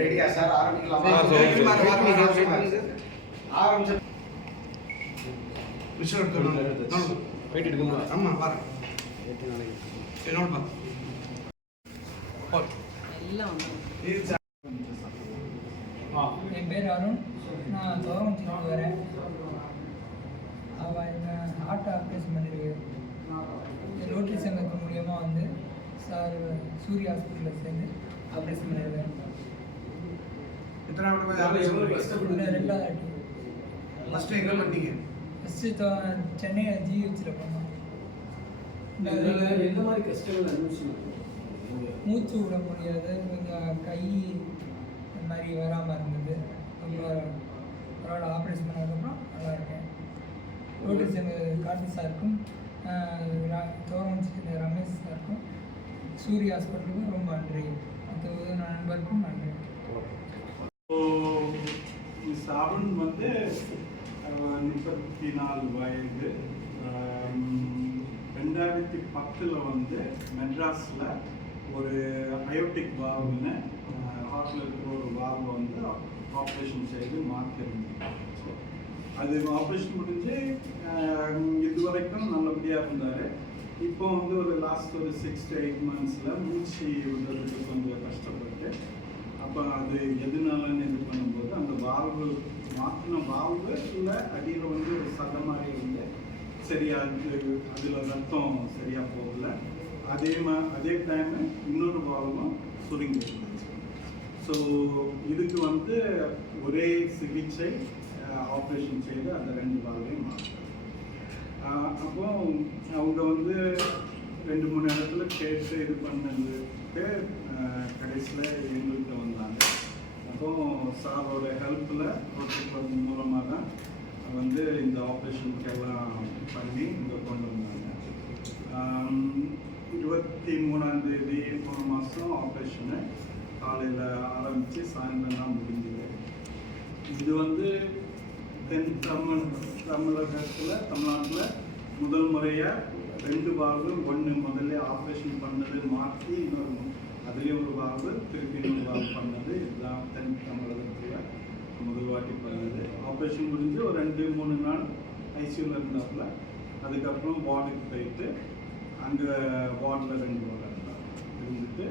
ரெடியா சார்? ஆரம்பிக்கலாமா? ஆரம்பிச்சு ஆமா பாரு என்னோட என் பேர் அருண். நான் கவர்மெண்ட் வரேன். அவள் என்ன ஹார்ட் ஆப்ரேஷன் பண்ணியிருக்கு. ரோட்டரி சங்கத்து மூலியமாக வந்து சார் சூர்யா ஹாஸ்பிட்டலில் சேர்ந்து ஆப்ரேஷன் பண்ணியிருக்கேன். ரெண்டாவது ஃபஸ்ட்டு எங்கே பண்ணீங்க? ஃபஸ்ட்டு சென்னை ஜிஹெச்சில் பண்ணோம். எந்த மாதிரி கஷ்டங்கள் அனுபவிச்சு? மூச்சு விட முடியாது, கொஞ்சம் கை இந்த மாதிரி வராமல் இருந்தது. அப்புறம் பரவாயில்ல, ஆப்ரேஷன் பண்ணதுக்கப்புறம் நல்லா இருக்கேன். ரோட்டரி சங்க கார்த்தி சாருக்கும் கவர்மெண்ட் ரமேஷ் சாருக்கும் சூர்யா ஹாஸ்பிட்டலுக்கும் ரொம்ப நன்றி. மற்ற நண்பருக்கும் நன்றி. அருண் வந்து 34 வயது. 2010 வந்து மெட்ராஸில் ஒரு அயோட்டிக் வால்வ்னு ஹார்ட்டில் இருக்கிற ஒரு வால்வை வந்து ஆப்ரேஷன் செய்து மாற்றிருந்தோம். அது ஆப்ரேஷன் முடிஞ்சு இது வரைக்கும் நல்லபடியாக இருந்தார். இப்போ வந்து ஒரு லாஸ்ட் ஒரு 6 to 8 monthஸில் மூச்சு விடுறதுக்கு கொஞ்சம் கஷ்டப்பட்டு, அப்போ அது எதுனாலன்னு இது பண்ணும்போது அந்த வால்வு மாற்றின வால்வு இல்லை அடியில் வந்து ஒரு சதை மாதிரி இருந்து சரியாக அதில் ரத்தம் சரியாக போகல. அதே டைமு இன்னொரு வால்வும் சுருங்கி இருந்துச்சு. ஸோ இதுக்கு வந்து ஒரே சிகிச்சை ஆப்ரேஷன் செய்து அந்த 2 வால்வையும் மாற்றினாங்க. அப்போ அவங்க வந்து 2-3 இடத்துல கேட்டு இது பண்ணதுக்கு கடைசியில் எங்கள்கிட்ட வந்தாங்க. அப்போ சாரோட ஹெல்ப்பில் ரோட்டரி மூலமாக தான் வந்து இந்த ஆப்ரேஷனுக்கு எல்லாம் பண்ணி இங்கே கொண்டு வந்தாங்க. 23ஆம் தேதி போன மாதம் ஆப்ரேஷனு காலையில் ஆரம்பித்து சாயந்தரம் தான் முடிஞ்சது. இது வந்து தமிழ்நாட்டில் முதல் முறையாக 2 வால்வு, ஒன்று முதல்ல ஆப்ரேஷன் பண்ணது மாற்றி இன்னொரு அதுலேயும் ஒரு வால்வு திருப்பி இன்னொரு வால்வு பண்ணது. இதுதான் தமிழகத்தில் முதல் வாட்டி பண்ணது. ஆப்ரேஷன் முடிஞ்சு ஒரு 2-3 நாள் ஐசியூவில் இருந்தாப்புல. அதுக்கப்புறம் வார்டுக்கு போயிட்டு அங்கே வார்டில் 2 வாரம் இருந்துட்டு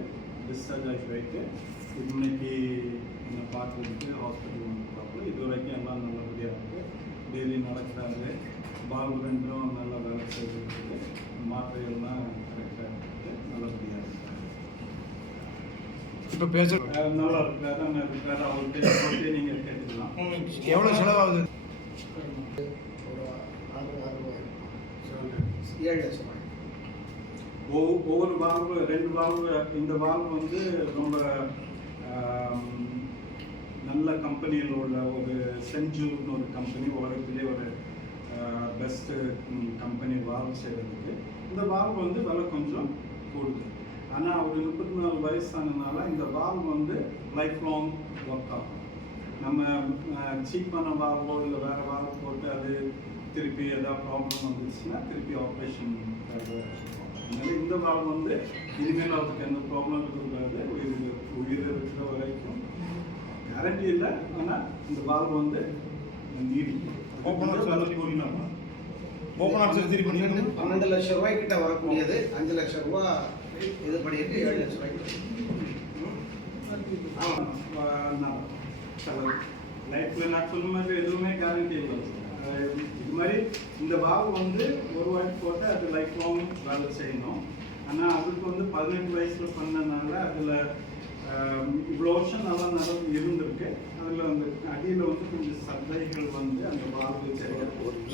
டிஸ்சார்ஜ் ஆகி போயிட்டு இன்னைக்கு என்னை பார்த்துட்டு ஹாஸ்பிட்டல் வந்துருப்பாப்புல. இது வரைக்கும் எல்லாம் நல்லபடியாக இருக்குது. டெய்லி நடக்கிறாரு. வால்வு 2ம் நல்லா வேலை செய்து மாத்திரைகள்லாம் கரெக்டாக இருக்குது. நல்லபடியாக இருக்குது. இப்போ பேச நல்லா இருக்கிறாரு. அவர்கிட்ட நீங்கள் கேட்டுக்கலாம். எவ்வளோ செலவாகுது? ஒரு 7 லட்சம். ஒவ்வொரு வால்வு 2 வால்வு. இந்த வால்வு வந்து ரொம்ப நல்ல கம்பெனியில் உள்ள ஒரு செஞ்சூர்னு ஒரு கம்பெனி, உலகத்திலே ஒரு பெஸ்ட்டு கம்பெனி வால்வு செய்கிறதுக்கு. இந்த வால்வு வந்து விலை கொஞ்சம் கூடுது. ஆனால் ஒரு 34 வயசானதுனால இந்த வால்வு வந்து லைஃப் லாங் ஒர்க் ஆகும். நம்ம சீப்பான வால்வோ இல்லை வேறு வால்வு போட்டு அது திருப்பி ஏதாவது ப்ராப்ளம் வந்துச்சுன்னா திருப்பி ஆப்ரேஷன் அதனால இந்த வால்வு வந்து இனிமேல் அவருக்கு எந்த ப்ராப்ளம் இருக்கக்கூடாது. உயிர் இருக்கிற வரைக்கும் கேரண்டி இல்லை. ஆனால் இந்த வால்வு வந்து நீடிக்கும். 12 லட்சம் ரூபாய்க்கிட்ட வரக்கூடியது 5 லட்சம் ரூபா இது பண்ணிட்டு 7 லட்சம் ரூபாய்க்கு. லைஃப்ல நான் சொல்ல மாதிரி எதுவுமே கேரண்டி இல்லை. இது மாதிரி இந்த வால்வு வந்து ஒரு வாட்டி போட்டு அது லைஃப் லாங் வேலை செய்யணும். ஆனால் அதுக்கு வந்து 18 வயசில் பண்ணனால அதில் இவ்வளோ வருஷம் நல்லா இருந்திருக்கு. அதில் அந்த அடியில் வந்து கொஞ்சம் சந்தைகள் வந்து அந்த வால்வு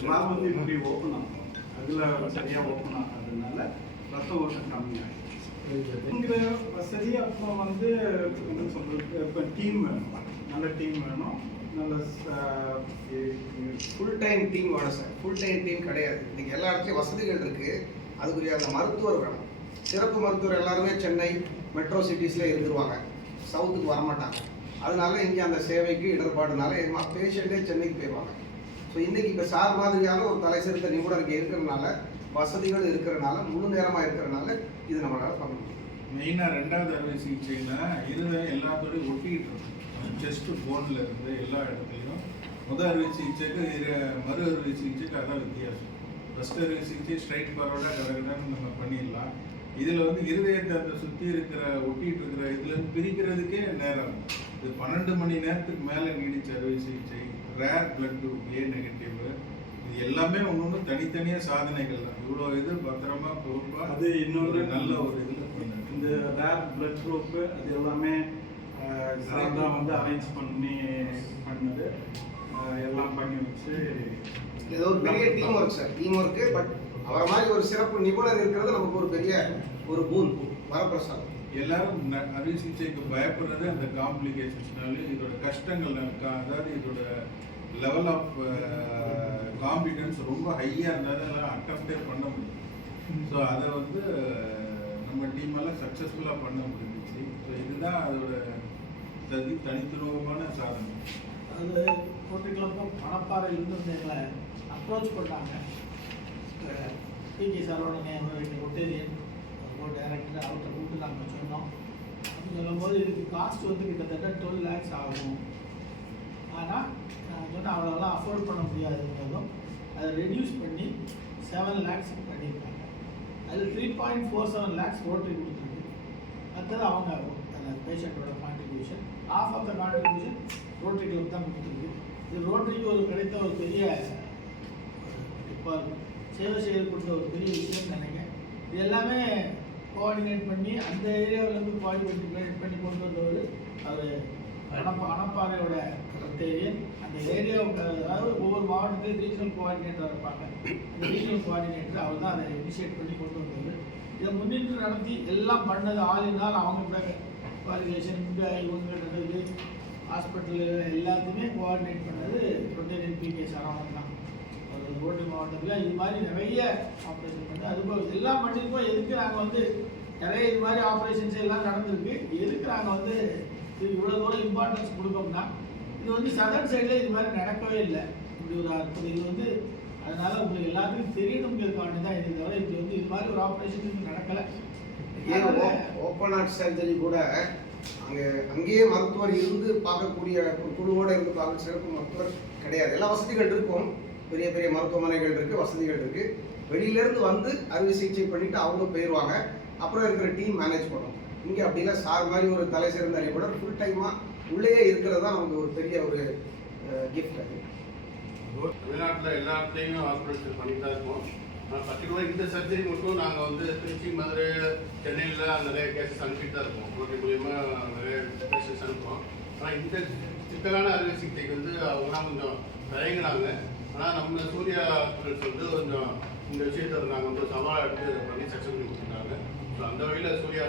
வால்வு வந்து இப்படி ஓப்பன் ஆகும். அதில் சரியாக ஓப்பன் ஆகாததுனால ரத்தம் ஓட்டம் கம்மியாகும். இங்கிற வசதி. அப்புறம் வந்து என்ன சொல்கிறது, இப்போ டீம் வேணும், நல்ல டீம் வேணும். நல்ல ஃபுல் டைம் டீம் வேணும் சார். ஃபுல் டைம் டீம் கிடையாது. இன்றைக்கி எல்லா இடத்துலையும் வசதிகள் இருக்குது. அதுக்குரிய அந்த மருத்துவர் வேணும். சிறப்பு மருத்துவர் எல்லாருமே சென்னை மெட்ரோ சிட்டிஸில் இருந்துருவாங்க, சவுத்துக்கு வரமாட்டாங்க. அதனால இங்கே அந்த சேவைக்கு இடர்பாடுனால பேஷண்ட்டே சென்னைக்கு போயிடுவாங்க. ஸோ இன்றைக்கி இப்போ சார் மாதிரியான ஒரு தலை சிறந்த நிபுணருக்கு இருக்கிறதுனால, வசதிகள் இருக்கிறனால, முழு நேரமாக இருக்கிறனால இது நம்மளால் பண்ண முடியும். மெயினாக ரெண்டாவது அறுவை சிகிச்சைனா இருதயம் எல்லாத்தோடையும் ஒட்டிக்கிட்டு இருக்கும். செஸ்ட் போன்ல இருந்து எல்லா இடத்துலையும் முதல் அறுவை சிகிச்சைக்கு மறு அறுவை சிகிச்சைக்கு அதான் வித்தியாசம். ஃபர்ஸ்ட் அறுவை சிகிச்சை ஸ்ட்ரைட் ஃபார்வர்டாக கடகடன்னு நம்ம பண்ணிடலாம். இதில் வந்து இருதயத்தை அந்த சுற்றி இருக்கிற ஒட்டிகிட்டு இருக்கிற இதுலேருந்து பிரிக்கிறதுக்கே நேரம். இது 12 மணி நேரத்துக்கு மேலே நீடிச்ச அறுவை சிகிச்சை. Rare blood group A negative. இது எல்லாமே ஒன்று தனித்தனியாக சாதனைகள் தான். இவ்வளோ இது பத்திரமா பொறுப்பாக அது இன்னொரு நல்ல ஒரு இதில் பண்ணு. இந்த ரேர் பிளட் குரூப்பு அது எல்லாமே தான் வந்து அரேஞ்ச் பண்ணி பண்ணது எல்லாம் பண்ணி வச்சு இது ஒரு பெரிய team work sir. Team work. But அவரை மாதிரி ஒரு சிறப்பு நிபுணர் இருக்கிறது நமக்கு ஒரு பெரிய ஒரு பூன் வரப்பிரசாதம். எல்லாரும் அறுவை சிகிச்சைக்கு பயப்படுறது அந்த காம்ப்ளிகேஷன்ஸ்னால இதோட கஷ்டங்கள் அதாவது இதோட லெவல் ஆஃப் காம்பிடன்ஸ் ரொம்ப ஹையாக இருந்தாலும் அட்டம்ப்டே பண்ண முடியும். ஸோ அதை வந்து நம்ம டீமெல்லாம் சக்ஸஸ்ஃபுல்லாக பண்ண முடிஞ்சிச்சு. ஸோ இதுதான் அதோட தனித்துவமான சாதனை. அது போட்டிகளுக்கும் மணப்பாறையிலிருந்து எங்களை அப்ரோச் பண்ணாங்க. பிகே சாரோட ரொட்டேரியன் டைரக்டர் அவர்கிட்ட கூப்பிட்டு நாங்கள் சொன்னோம். அப்படி சொல்லும்போது இதுக்கு காஸ்ட் வந்து கிட்டத்தட்ட 12 lakhs ஆகும். ஆனால் நான் சொன்னால் அவ்வளோலாம் அஃபோர்ட் பண்ண முடியாதுங்கிறதும் அதை ரெடியூஸ் பண்ணி 7 lakhs பண்ணியிருக்காங்க. அதில் 3.47 lakhs ரோட்டரி கொடுத்துருக்கு. அடுத்தது அவங்க அந்த பேஷண்ட்டோட contribution of of the contribution rotary club தான் கொடுத்துருக்கு. இது ரோட்டரிக்கு ஒரு கிடைத்த ஒரு பெரிய இப்போ சேவை செய்யக்கூடிய ஒரு பெரிய விஷயம்னு நினைக்கிறேன். இது எல்லாமே கோஆர்டினேட் பண்ணி அந்த ஏரியாவிலேருந்து கோஆர்டினேட் பண்ணி கொண்டு வந்தவர் அவர் அணப்பாறையோட ரொட்டேரியன். அந்த ஏரியாவுக்கு அதாவது ஒவ்வொரு மாவட்டத்திலும் ரீஜனல் கோஆர்டினேட்டர் இருப்பாங்க. அந்த ரீஜனல் கோஆர்டினேட்டர் அவர் தான் அதை இனிஷியேட் பண்ணி கொண்டு வந்தவர். இதை முன்னின்று நடத்தி எல்லாம் பண்ணது ஆளினால் அவங்க கூட குவாலிஃபிகேஷன் இவங்க நடந்தது ஹாஸ்பிட்டல் எல்லாத்தையுமே கோஆர்டினேட் பண்ணது ரொட்டேரியன் பிகே சரவணன் தான். ஒரு ரோட்டரி மாவட்டத்தில் இது மாதிரி நிறைய ஆப்ரேஷன் பண்ணி அதுபோல் எல்லாம் பண்ணியிருக்கோம். எதுக்கு நாங்கள் வந்து நிறைய இது மாதிரி ஆப்ரேஷன்ஸ் எல்லாம் நடந்திருக்கு. எதுக்கு நாங்கள் வந்து இது இவ்வளோ தூரம் இம்பார்ட்டன்ஸ் கொடுக்கோம்னா இது வந்து சதர்ன் சைடில் இது மாதிரி நடக்கவே இல்லை. இப்படி ஒரு அற்புதம் இது வந்து அதனால் உங்களுக்கு எல்லாத்துக்கும் தெரியணுங்கிறதுக்காண்டி தான் இது தவிர இது வந்து இது மாதிரி ஒரு ஆப்ரேஷன் நடக்கலை. ஓப்பன் ஹார்ட் சர்ஜரி கூட அங்கேயே மருத்துவர் இருந்து பார்க்கக்கூடிய குழுவோடு இருந்து பார்க்க சிறப்பு மருத்துவர் கிடையாது. எல்லா வசதிகள் இருக்கும். பெரிய பெரிய மருத்துவமனைகள் இருக்குது, வசதிகள் இருக்குது. வெளியிலேருந்து வந்து அறுவை சிகிச்சை பண்ணிவிட்டு அவங்க போயிடுவாங்க. அப்புறம் இருக்கிற டீம் மேனேஜ் பண்ணும். இங்கே அப்படின்னா சார் மாதிரி ஒரு தலை சிறந்த நிபுணர் ஃபுல் டைமாக உள்ளேயே இருக்கிறது தான் நமக்கு ஒரு பெரிய ஒரு கிஃப்ட். அது தமிழ்நாட்டில் எல்லா இடத்துலையும் ஹாஸ்பிட்டல்ஸ் பண்ணிட்டு தான் இருக்கோம். ஆனால் பர்டிகுலர் இந்த சர்ஜரி மட்டும் நாங்கள் வந்து திருச்சி, மதுரை, சென்னையில் நிறைய கேசஸ் அனுப்பிட்டு தான் இருக்கோம். ரோட்டரி மூலியமா நிறைய கேசஸ் அனுப்புவோம். ஆனால் இந்த சிக்கலான அறுவை சிகிச்சைக்கு வந்து அவங்களாம் கொஞ்சம் தயங்குறாங்க. ஆனால் நம்ம சூர்யா ஹாஸ்பிட்டல்ஸ் வந்து கொஞ்சம் இந்த விஷயத்தை நாங்கள் வந்து சவாலாக எடுத்து பண்ணி சக்ஸஸ் பண்ணி கொடுத்துருக்காங்க. ஸோ அந்த வகையில் சூர்யா